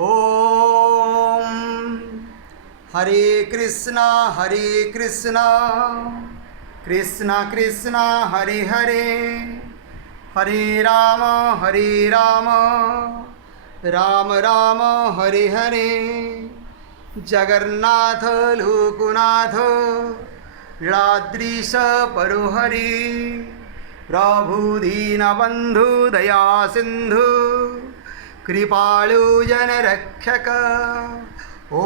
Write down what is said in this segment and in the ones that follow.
ओम हरे कृष्णा कृष्णा कृष्णा हरे हरे, हरे राम राम राम हरे हरे। जगन्नाथ लोकनाथ लीलाद्रीश परोहरि, प्रभु दीनबंधु दया सिंधु, कृपाळु जनरक्षक। ओम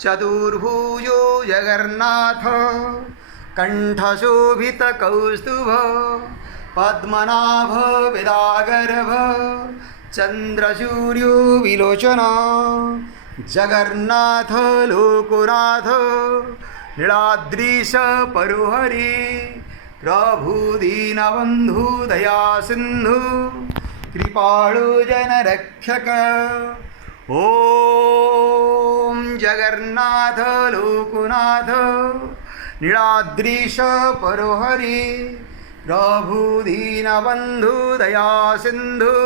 चतुर्भुजो जगन्नाथ, कंठशोभित कौस्तुभ, पद्मनाभ विदागर्भ, चंद्रसूर्यो विलोचन। जगन्नाथ लोकनाथ लीलाद्रीश परोहरि, प्रभु दीनबंधु दया सिंधु, कृपाळु जनरक्षक। ओम जगन्नाथ लोकनाथ लीलाद्रीश परोहरि, प्रभु दीनबंधु दया सिंधु,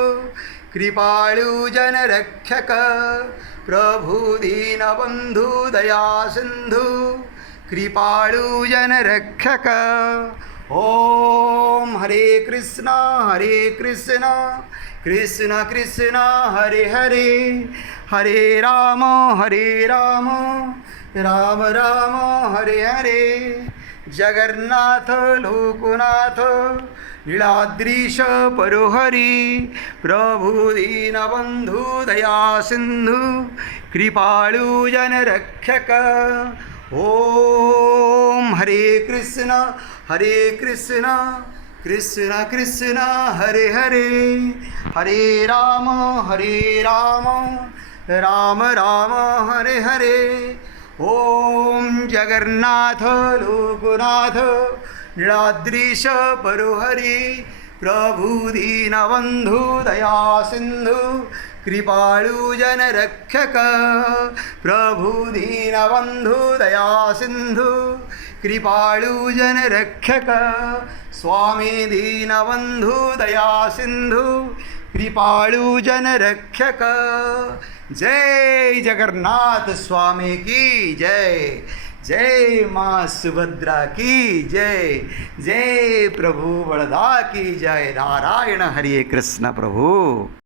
कृपाळु जनरक्षक। प्रभु दीनबंधु दया सिंधु, कृपाळु जनरक्षक। ओम हरे कृष्णा कृष्ण कृष्ण हरे हरे, हरे राम राम राम हरे हरे। जगन्नाथ लोकनाथ लीलाद्रीश परोहरि, प्रभु दीनबंधु दया सिंधु, कृपाळु जनरक्षक। ओम हरे कृष्ण कृष्ण कृष्ण हरे हरे, हरे राम राम राम हरे हरे। ओम जगन्नाथ लोकनाथ लीलाद्रीश परोहरि, प्रभु दीनबंधु दया सिंधु, कृपाळु जनरक्षक। प्रभु दीनबंधु दया सिंधु, कृपाळु जनरक्षक। स्वामी दीनबंधु दया सिंधु, कृपाळु जनरक्षक। जय जगन्नाथ स्वामी की जय, जय माँ सुभद्रा की जय, जय प्रभु बड़दा की जय। नारायण हरे कृष्ण प्रभु।